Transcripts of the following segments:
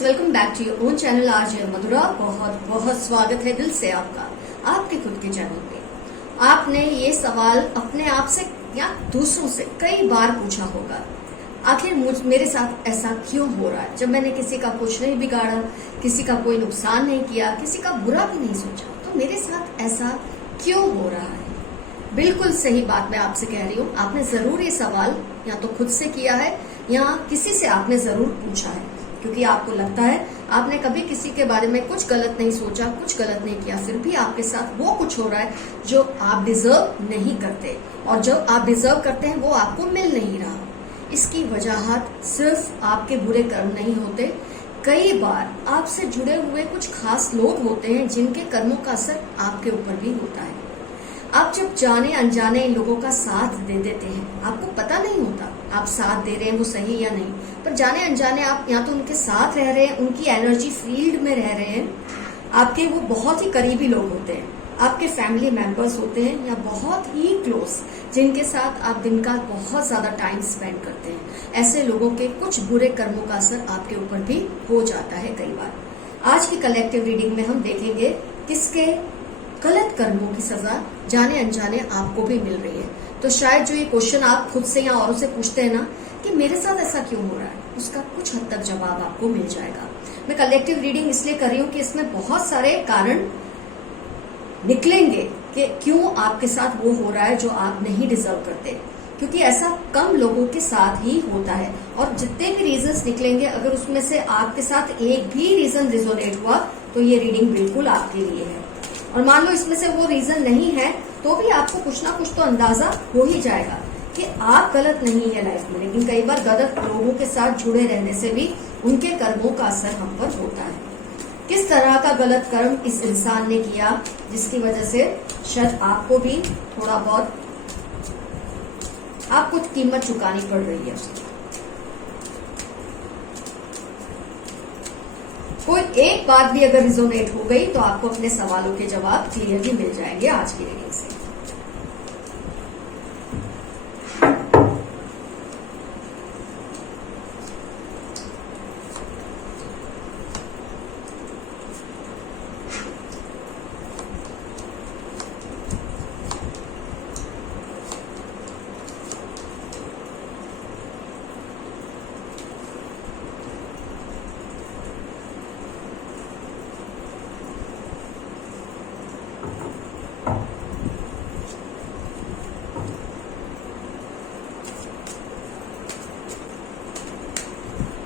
Friends, welcome back to your own channel RJ Madhura. बहुत बहुत स्वागत है दिल से आपका आपके खुद के चैनल पे। आपने ये सवाल अपने आप से या दूसरों से कई बार पूछा होगा, आखिर मेरे साथ ऐसा क्यों हो रहा है, जब मैंने किसी का कुछ नहीं बिगाड़ा, किसी का कोई नुकसान नहीं किया, किसी का बुरा भी नहीं सोचा, तो मेरे साथ ऐसा क्यों हो रहा है। बिल्कुल सही बात मैं आपसे कह रही हूँ। आपने जरूर ये सवाल या तो खुद से किया है या किसी से आपने जरूर पूछा है, क्योंकि आपको लगता है आपने कभी किसी के बारे में कुछ गलत नहीं सोचा, कुछ गलत नहीं किया, फिर भी आपके साथ वो कुछ हो रहा है जो आप डिजर्व नहीं करते, और जो आप डिजर्व करते हैं वो आपको मिल नहीं रहा। इसकी वजह सिर्फ आपके बुरे कर्म नहीं होते, कई बार आपसे जुड़े हुए कुछ खास लोग होते हैं जिनके कर्मों का असर आपके ऊपर भी होता है। आप जब जाने अनजाने इन लोगों का साथ दे देते हैं, आपको पता नहीं होता आप साथ दे रहे हैं वो सही या नहीं, पर जाने अनजाने आप या तो उनके साथ रह रहे हैं, उनकी एनर्जी फील्ड में रह रहे हैं। आपके वो बहुत ही करीबी लोग होते हैं, आपके फैमिली मेंबर्स होते हैं या बहुत ही क्लोज, जिनके साथ आप दिन का बहुत ज्यादा टाइम स्पेंड करते हैं। ऐसे लोगों के कुछ बुरे कर्मों का असर आपके ऊपर भी हो जाता है कई बार। आज की कलेक्टिव रीडिंग में हम देखेंगे किसके गलत कर्मों की सजा जाने अनजाने आपको भी मिल रही है। तो शायद जो ये क्वेश्चन आप खुद से या औरों से पूछते हैं ना कि मेरे साथ ऐसा क्यों हो रहा है, उसका कुछ हद तक जवाब आपको मिल जाएगा। मैं कलेक्टिव रीडिंग इसलिए कर रही हूँ कि इसमें बहुत सारे कारण निकलेंगे कि क्यों आपके साथ वो हो रहा है जो आप नहीं डिजर्व करते, क्योंकि ऐसा कम लोगों के साथ ही होता है। और जितने भी रीजंस निकलेंगे, अगर उसमें से आपके साथ एक भी रीजन रिजोनेट हुआ तो ये रीडिंग बिल्कुल आपके लिए है। और मान लो इसमें से वो रीजन नहीं है तो भी आपको कुछ ना कुछ तो अंदाजा हो ही जाएगा कि आप गलत नहीं है लाइफ में। लेकिन कई बार गलत लोगों के साथ जुड़े रहने से भी उनके कर्मों का असर हम पर होता है। किस तरह का गलत कर्म इस इंसान ने किया जिसकी वजह से शायद आपको भी थोड़ा बहुत आपको कीमत चुकानी पड़ रही है उसकी। कोई एक बात भी अगर रिजोनेट हो गई तो आपको अपने सवालों के जवाब क्लियरली मिल जाएंगे आज की रीडिंग से।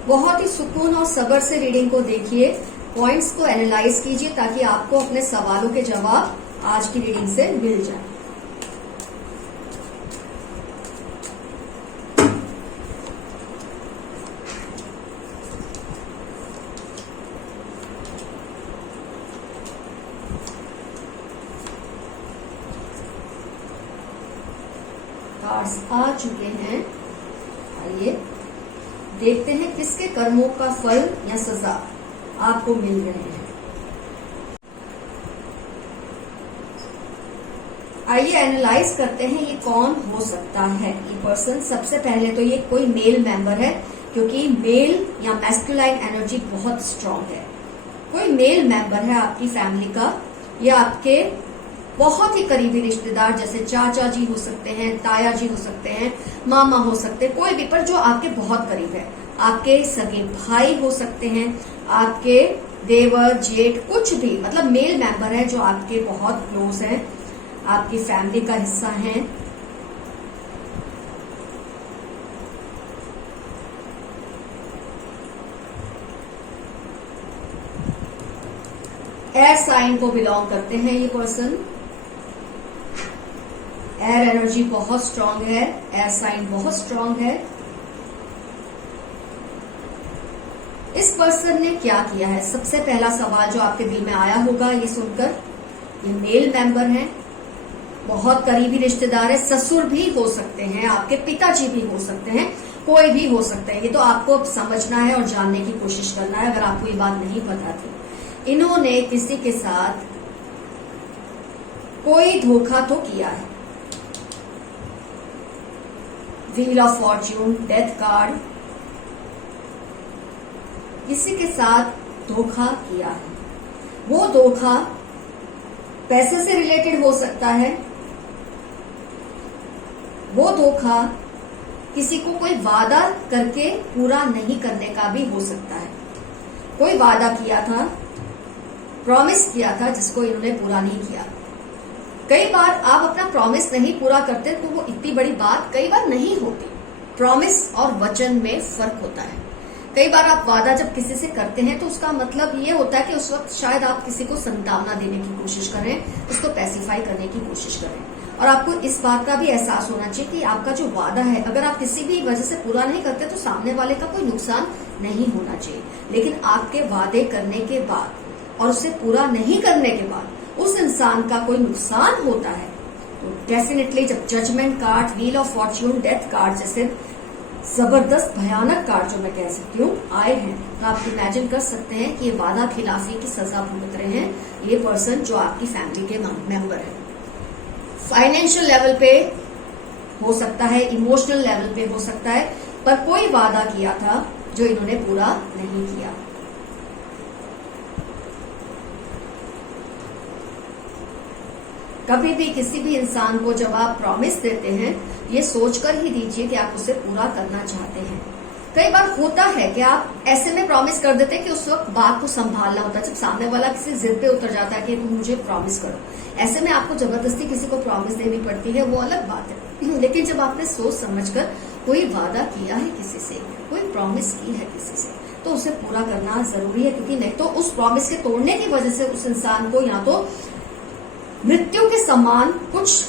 बहुत ही सुकून और सब्र से रीडिंग को देखिए, पॉइंट्स को एनालाइज कीजिए ताकि आपको अपने सवालों के जवाब आज की रीडिंग से मिल जाए। कार्ड्स आ चुके हैं, आइए देखते हैं किसके कर्मों का फल या सजा आपको मिल रहे हैं। आइए एनालाइज करते हैं ये कौन हो सकता है ये पर्सन। सबसे पहले तो ये कोई मेल मेंबर है, क्योंकि मेल या मैस्कुलाइन एनर्जी बहुत स्ट्रांग है। कोई मेल मेंबर है आपकी फैमिली का, या आपके बहुत ही करीबी रिश्तेदार, जैसे चाचा जी हो सकते हैं, ताया जी हो सकते हैं, मामा हो सकते हैं, कोई भी, पर जो आपके बहुत करीब है। आपके सगे भाई हो सकते हैं, आपके देवर जेठ, कुछ भी, मतलब मेल मेंबर है जो आपके बहुत क्लोज हैं, आपकी फैमिली का हिस्सा हैं। एयर साइन को बिलोंग करते हैं ये पर्सन। एयर एनर्जी बहुत स्ट्रांग है, एयर साइन बहुत स्ट्रांग है। इस पर्सन ने क्या किया है, सबसे पहला सवाल जो आपके दिल में आया होगा ये सुनकर, ये मेल मेंबर है, बहुत करीबी रिश्तेदार है, ससुर भी हो सकते हैं, आपके पिताजी भी हो सकते हैं, कोई भी हो सकता है। ये तो आपको समझना है और जानने की कोशिश करना है अगर आपको ये बात नहीं पता थी। इन्होंने किसी के साथ कोई धोखा तो किया है। Wheel of fortune, death card, किसी के साथ धोखा किया है। वो धोखा पैसे से रिलेटेड हो सकता है, वो धोखा किसी को कोई वादा करके पूरा नहीं करने का भी हो सकता है। कोई वादा किया था, प्रॉमिस किया था, जिसको इन्होंने पूरा नहीं किया। कई बार आप अपना प्रॉमिस नहीं पूरा करते तो वो इतनी बड़ी बात कई बार नहीं होती। प्रॉमिस और वचन में फर्क होता है। कई बार आप वादा जब किसी से करते हैं तो उसका मतलब ये होता है कि उस वक्त शायद आप किसी को संतावना देने की कोशिश करें, उसको पैसिफाई करने की कोशिश करें। और आपको इस बात का भी एहसास होना चाहिए कि आपका जो वादा है, अगर आप किसी भी वजह से पूरा नहीं करते तो सामने वाले का कोई नुकसान नहीं होना चाहिए। लेकिन आपके वादे करने के बाद और उसे पूरा नहीं करने के बाद उस इंसान का कोई नुकसान होता है तो डेफिनेटली जब judgement card, wheel of fortune, death card जैसे जबरदस्त भयानक कार्ड जो मैं कह सकती हूँ आए हैं, तो आप इमेजिन कर सकते हैं कि ये वादा खिलाफी की सजा भुगत रहे हैं ये पर्सन जो आपकी फैमिली के मेंबर है। फाइनेंशियल लेवल पे हो सकता है, इमोशनल लेवल पे हो सकता है, पर कोई वादा किया था जो इन्होंने पूरा नहीं किया। कभी भी किसी भी इंसान को जब आप प्रॉमिस देते हैं, ये सोचकर ही दीजिए कि आप उसे पूरा करना चाहते हैं। कई बार होता है कि आप ऐसे में प्रॉमिस कर देते हैं कि उस वक्त बात को संभालना होता है। जब सामने वाला किसी जिद पे उतर जाता है कि तुम मुझे प्रॉमिस करो, ऐसे में आपको जबरदस्ती किसी को प्रॉमिस देनी पड़ती है, वो अलग बात है। लेकिन जब आपने सोच समझकर कोई वादा किया है किसी से, कोई प्रॉमिस की है किसी से, तो उसे पूरा करना जरूरी है, क्योंकि नहीं तो उस प्रॉमिस के तोड़ने की वजह से उस इंसान को या तो मृत्यु के समान कुछ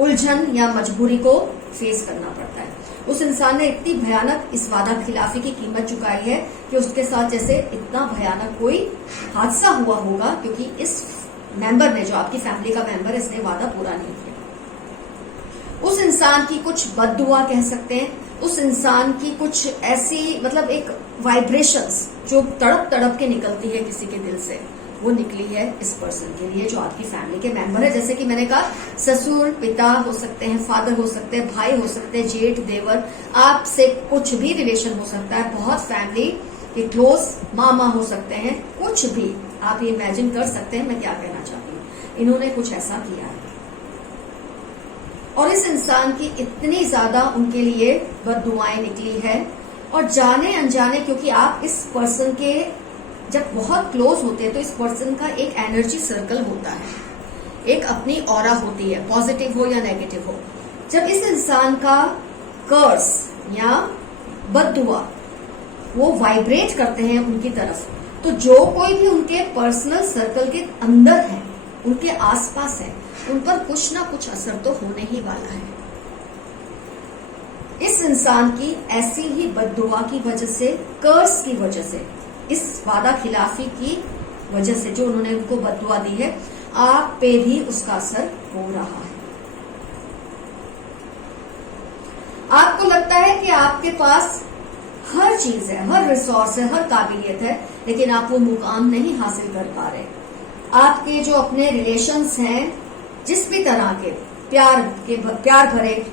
उलझन या मजबूरी को फेस करना पड़ता है। उस इंसान ने इतनी भयानक इस वादा खिलाफी की कीमत चुकाई है कि उसके साथ जैसे इतना भयानक कोई हादसा हुआ होगा, क्योंकि इस मेंबर ने, जो आपकी फैमिली का मेंबर है, इसने वादा पूरा नहीं किया। उस इंसान की कुछ बददुआ कह सकते हैं, उस इंसान की कुछ ऐसी मतलब एक वाइब्रेशंस जो तड़प तड़प के निकलती है किसी के दिल से, वो निकली है इस पर्सन के लिए जो आपकी फैमिली के मेंबर है। जैसे कि मैंने कहा, ससुर, पिता हो सकते हैं, फादर हो सकते हैं, भाई हो सकते हैं, जेठ, देवर, आपसे कुछ भी रिलेशन हो सकता है, बहुत फैमिली के क्लोज मामा हो सकते हैं, कुछ भी आप ये इमेजिन कर सकते हैं मैं क्या कहना चाहती हूँ। इन्होंने कुछ ऐसा किया है और इस इंसान की इतनी ज्यादा उनके लिए बददुआएं निकली है। और जाने अनजाने, क्योंकि आप इस पर्सन के जब बहुत क्लोज होते हैं तो इस पर्सन का एक एनर्जी सर्कल होता है, एक अपनी ऑरा होती है, पॉजिटिव हो या नेगेटिव हो। जब इस इंसान का कर्स या बददुआ वो वाइब्रेट करते हैं उनकी तरफ, तो जो कोई भी उनके पर्सनल सर्कल के अंदर है, उनके आसपास है, उन पर कुछ ना कुछ असर तो होने ही वाला है। इस इंसान की ऐसी ही बददुआ की वजह से, कर्स की वजह से, इस वादा खिलाफी की वजह से जो उन्होंने उनको बददुआ दी है, आप पे भी उसका असर हो रहा है। आपको लगता है कि आपके पास हर चीज है, हर रिसोर्स है, हर काबिलियत है, लेकिन आप वो मुकाम नहीं हासिल कर पा रहे। आपके जो अपने रिलेशंस हैं, जिस भी तरह के प्यार भरे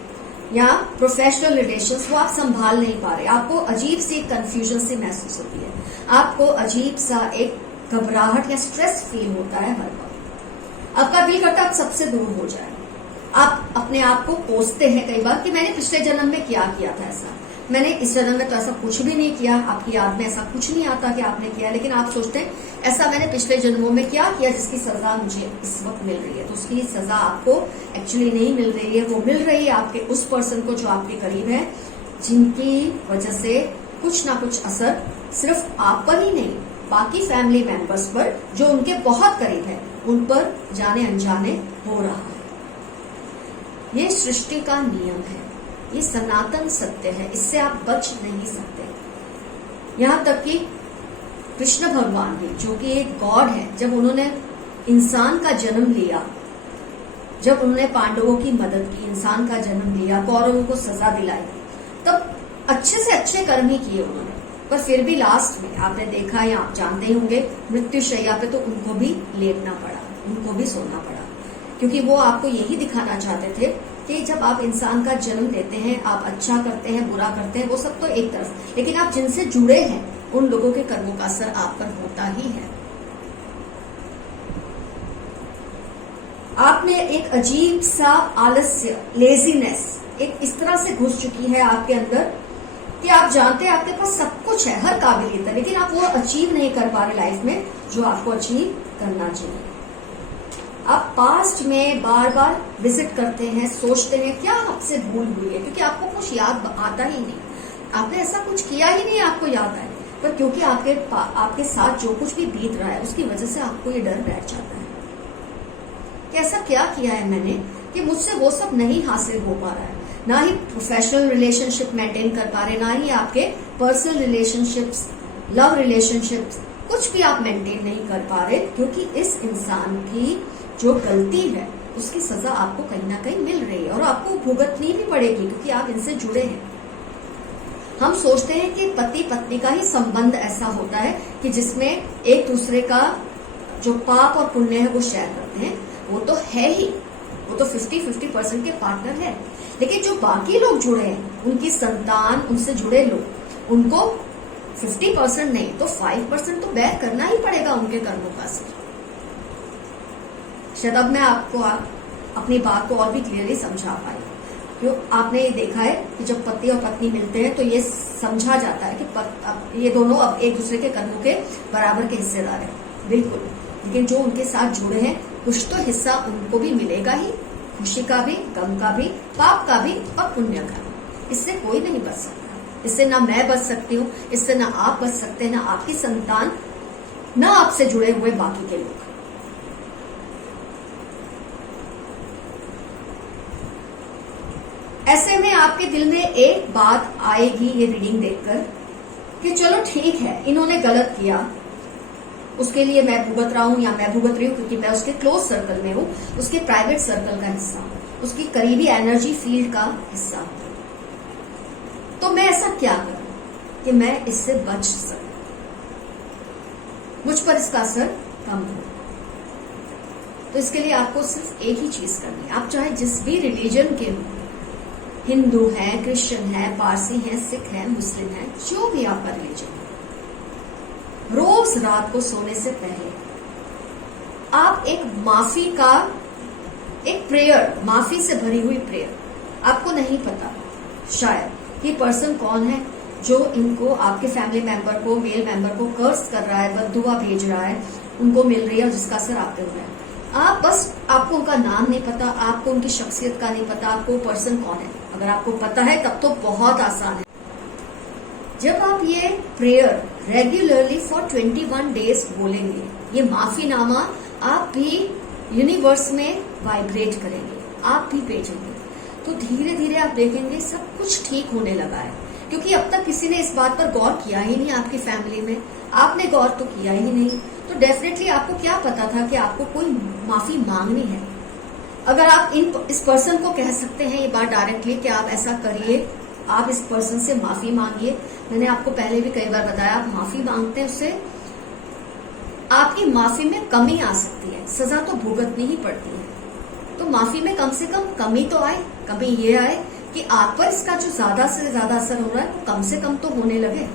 या प्रोफेशनल रिलेशंस, वो आप संभाल नहीं पा रहे। आपको अजीब सी कंफ्यूजन सी महसूस होती है, आपको अजीब सा एक घबराहट या स्ट्रेस फील होता है हर वक्त। आपका दिल करता है आप सबसे दूर हो जाए। आप अपने आप को कोसते हैं कई बार कि मैंने पिछले जन्म में क्या किया था ऐसा, मैंने इस जन्म में तो ऐसा कुछ भी नहीं किया। आपकी याद में ऐसा कुछ नहीं आता कि आपने किया, लेकिन आप सोचते हैं ऐसा मैंने पिछले जन्मों में क्या किया जिसकी सजा मुझे इस वक्त मिल रही है। तो उसकी सजा आपको एक्चुअली नहीं मिल रही है, वो मिल रही है आपके उस पर्सन को जो आपके करीब है, जिनकी वजह से कुछ ना कुछ असर सिर्फ आप पर ही नहीं, बाकी फैमिली मेंबर्स पर जो उनके बहुत करीब है, उन पर जाने अनजाने हो रहा है। ये सृष्टि का नियम है, ये सनातन सत्य है, इससे आप बच नहीं सकते। यहाँ तक कि कृष्ण भगवान भी, जो कि एक गॉड है, जब उन्होंने इंसान का जन्म लिया, जब उन्होंने पांडवों की मदद की, इंसान का जन्म लिया, कौरवों को सजा दिलाई, तब अच्छे से अच्छे कर्म ही किए उन्होंने, पर फिर भी लास्ट में आपने देखा या आप जानते ही होंगे, मृत्युशैया पे तो उनको भी लेटना पड़ा, उनको भी सोना पड़ा, क्योंकि वो आपको यही दिखाना चाहते थे कि जब आप इंसान का जन्म लेते हैं, आप अच्छा करते हैं, बुरा करते हैं, वो सब तो एक तरफ, लेकिन आप जिनसे जुड़े हैं उन लोगों के कर्मों का असर आप पर होता ही है। आपने एक अजीब सा आलस्य, लेजीनेस एक इस तरह से घुस चुकी है आपके अंदर कि आप जानते हैं आपके पास सब कुछ है, हर काबिलियत है, लेकिन आप वो अचीव नहीं कर पा रहे लाइफ में जो आपको अचीव करना चाहिए। आप पास्ट में बार बार विजिट करते हैं, सोचते हैं क्या आपसे भूल हुई है, क्योंकि आपको कुछ याद आता ही नहीं, आपने ऐसा कुछ किया ही नहीं आपको याद आए, पर क्योंकि आपके साथ जो कुछ भी बीत रहा है उसकी वजह से आपको ये डर बैठ जाता है कि ऐसा क्या किया है मैंने कि मुझसे वो सब नहीं हासिल हो पा रहा है। ना ही प्रोफेशनल रिलेशनशिप मेंटेन कर पा रहे, ना ही आपके पर्सनल रिलेशनशिप्स, लव रिलेशनशिप्स, कुछ भी आप मेंटेन नहीं कर पा रहे, क्योंकि इस इंसान की जो गलती है उसकी सजा आपको कहीं ना कहीं मिल रही है और आपको भुगतनी भी पड़ेगी, क्योंकि आप इनसे जुड़े हैं। हम सोचते हैं कि पति पत्नी का ही संबंध ऐसा होता है कि जिसमें एक दूसरे का जो पाप और पुण्य है वो शेयर करते हैं, वो तो है ही, वो तो 50-50% के पार्टनर है, लेकिन जो बाकी लोग जुड़े हैं, उनकी संतान, उनसे जुड़े लोग, उनको 50% नहीं तो 5% तो बेयर करना ही पड़ेगा उनके कर्मों का असर। शायद अब मैं आपको अपनी बात को और भी क्लियरली समझा पाई। क्यों? आपने ये देखा है कि जब पति और पत्नी मिलते हैं तो ये समझा जाता है कि ये दोनों अब एक दूसरे के कर्मों के बराबर के हिस्सेदार हैं, बिल्कुल, लेकिन जो उनके साथ जुड़े हैं कुछ तो हिस्सा उनको भी मिलेगा ही, खुशी का भी, गम का भी, पाप का भी और पुण्य का भी। इससे कोई नहीं बच सकता, इससे ना मैं बच सकती हूँ, इससे ना आप बच सकते हैं, ना आपकी संतान, ना आपसे जुड़े हुए बाकी के लोग। ऐसे में आपके दिल में एक बात आएगी ये रीडिंग देखकर कि चलो ठीक है, इन्होंने गलत किया, उसके लिए मैं भुगत रहा हूं या मैं भुगत रही हूं क्योंकि मैं उसके क्लोज सर्कल में हूं, उसके प्राइवेट सर्कल का हिस्सा हूं, उसकी करीबी एनर्जी फील्ड का हिस्सा हूं। तो मैं ऐसा क्या करूं कि मैं इससे बच सकूं, मुझ पर इसका असर कम हो। तो इसके लिए आपको सिर्फ एक ही चीज करनी है। आप चाहे जिस भी रिलीजन के हो, हिंदू है, क्रिश्चियन है, पारसी है, सिख है, मुस्लिम है, जो भी आपका रिलीजन है, रोज रात को सोने से पहले आप एक माफी का एक प्रेयर, माफी से भरी हुई प्रेयर, आपको नहीं पता शायद ये पर्सन कौन है जो इनको, आपके फैमिली मेंबर को, मेल मेंबर को कर्स कर रहा है, बद्दुआ भेज रहा है, उनको मिल रही है और जिसका असर आप पे हो रहा है। आप बस, आपको उनका नाम नहीं पता, आपको उनकी शख्सियत का नहीं पता, आपको पर्सन कौन है। अगर आपको पता है तब तो बहुत आसान है। जब आप ये प्रेयर रेगुलरली फॉर 21 डेज बोलेंगे, ये माफीनामा आप भी यूनिवर्स में वाइब्रेट करेंगे, आप भी भेजेंगे, तो धीरे धीरे आप देखेंगे सब कुछ ठीक होने लगा है। क्योंकि अब तक किसी ने इस बात पर गौर किया ही नहीं, आपकी फैमिली में आपने गौर तो किया ही नहीं, तो डेफिनेटली आपको क्या पता था कि आपको कोई माफी मांगनी है। अगर आप इस पर्सन को कह सकते हैं ये बात डायरेक्टली कि आप ऐसा करिए, आप इस पर्सन से माफी मांगिए। मैंने आपको पहले भी कई बार बताया, आप माफी मांगते हैं उससे आपकी माफी में कमी आ सकती है, सजा तो भुगतनी ही पड़ती है। तो माफी में कम से कम कमी तो आए, कमी ये आए कि आप पर इसका जो ज्यादा से ज्यादा असर हो रहा है वो कम से कम तो होने लगे,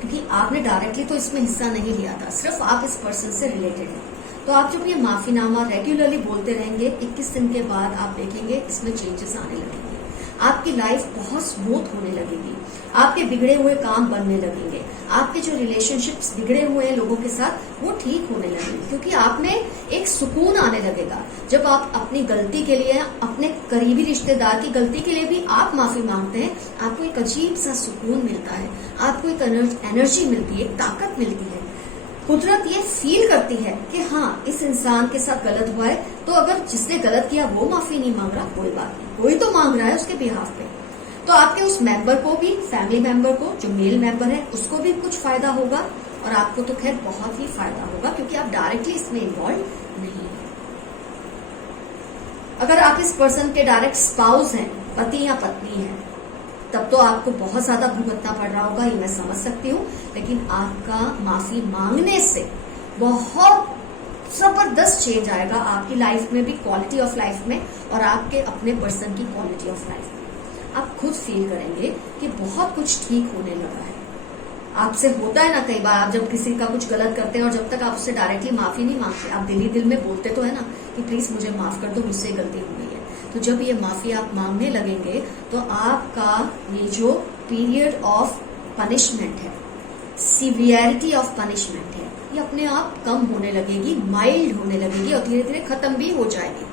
क्योंकि आपने डायरेक्टली तो इसमें हिस्सा नहीं लिया था, सिर्फ आप इस पर्सन से रिलेटेड हैं। तो आप जब ये माफीनामा रेगुलरली बोलते रहेंगे, 21 दिन के बाद आप देखेंगे इसमें चेंजेस आने लगेंगे, आपकी लाइफ बहुत स्मूथ होने लगेगी, आपके बिगड़े हुए काम बनने लगेंगे, आपके जो रिलेशनशिप्स बिगड़े हुए हैं लोगों के साथ वो ठीक होने लगेंगे, क्योंकि आप में एक सुकून आने लगेगा। जब आप अपनी गलती के लिए, अपने करीबी रिश्तेदार की गलती के लिए भी आप माफी मांगते हैं, आपको एक अजीब सा सुकून मिलता है, आपको एक एनर्जी मिलती है, एक ताकत मिलती है। कुदरत ये फील करती है कि हाँ, इस इंसान के साथ गलत हुआ है, तो अगर जिसने गलत किया वो माफी नहीं मांग रहा, कोई बात नहीं, कोई तो मांग रहा है उसके बिहाफ पे। तो आपके उस मेंबर को भी, फैमिली मेंबर को, जो मेल मेंबर है, उसको भी कुछ फायदा होगा और आपको तो खैर बहुत ही फायदा होगा, क्योंकि आप डायरेक्टली इसमें इन्वॉल्व नहीं है। अगर आप इस पर्सन के डायरेक्ट स्पाउस हैं, पति या पत्नी है, तब तो आपको बहुत ज्यादा भुगतना पड़ रहा होगा, ये मैं समझ सकती हूँ, लेकिन आपका माफी मांगने से बहुत जबरदस्त चेंज आएगा आपकी लाइफ में भी, क्वालिटी ऑफ लाइफ में, और आपके अपने पर्सन की क्वालिटी ऑफ लाइफ में। आप खुद फील करेंगे कि बहुत कुछ ठीक होने लगा है। आपसे होता है ना कई बार, आप जब किसी का कुछ गलत करते हैं और जब तक आप उससे डायरेक्टली माफी नहीं मांगते, आप दिल ही दिल में बोलते तो है ना कि प्लीज मुझे माफ कर दो, मुझसे गलती हो गई है। तो जब ये माफी आप मांगने लगेंगे तो आपका ये जो पीरियड ऑफ पनिशमेंट है, सीवियरिटी ऑफ पनिशमेंट है, ये अपने आप कम होने लगेगी, माइल्ड होने लगेगी और धीरे धीरे खत्म भी हो जाएगी।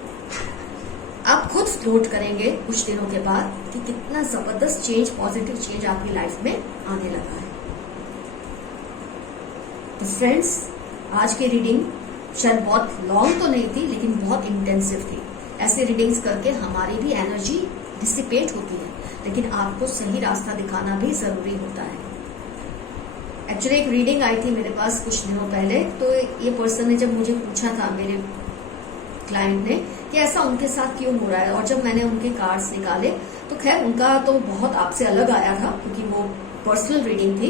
आप खुद नोट करेंगे कुछ दिनों के बाद कि कितना जबरदस्त चेंज, पॉजिटिव चेंज आपकी लाइफ में आने लगा है। तो फ्रेंड्स, आज की रीडिंग शायद बहुत लॉन्ग तो नहीं थी लेकिन बहुत इंटेंसिव थी। ऐसे रीडिंग्स करके हमारी भी एनर्जी डिसिपेट होती है, लेकिन आपको सही रास्ता दिखाना भी जरूरी होता है। एक्चुअली एक रीडिंग आई थी मेरे पास कुछ दिनों पहले, तो ये पर्सन ने जब मुझे पूछा था, मेरे क्लाइंट ने, कि ऐसा उनके साथ क्यों हो रहा है, और जब मैंने उनके कार्ड्स निकाले तो खैर उनका तो बहुत आपसे अलग आया था क्योंकि वो पर्सनल रीडिंग थी,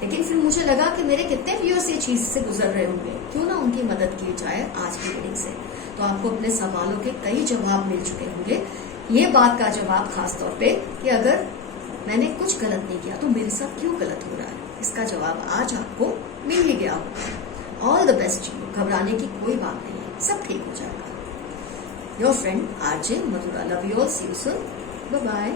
लेकिन फिर मुझे लगा कि मेरे कितने व्यूअर्स ये चीज से गुजर रहे होंगे, क्यों ना उनकी मदद की जाए आज की रीडिंग से। तो आपको अपने सवालों के कई जवाब मिल चुके होंगे। ये बात का जवाब खास तौर पे कि अगर मैंने कुछ गलत नहीं किया तो मेरे साथ क्यों गलत हो रहा है, इसका जवाब आज आपको मिल ही गया होगा। ऑल द बेस्ट, घबराने की कोई बात नहीं है, सब ठीक हो जाएगा। Your friend RJ Madhura, love you all, see you soon, bye bye.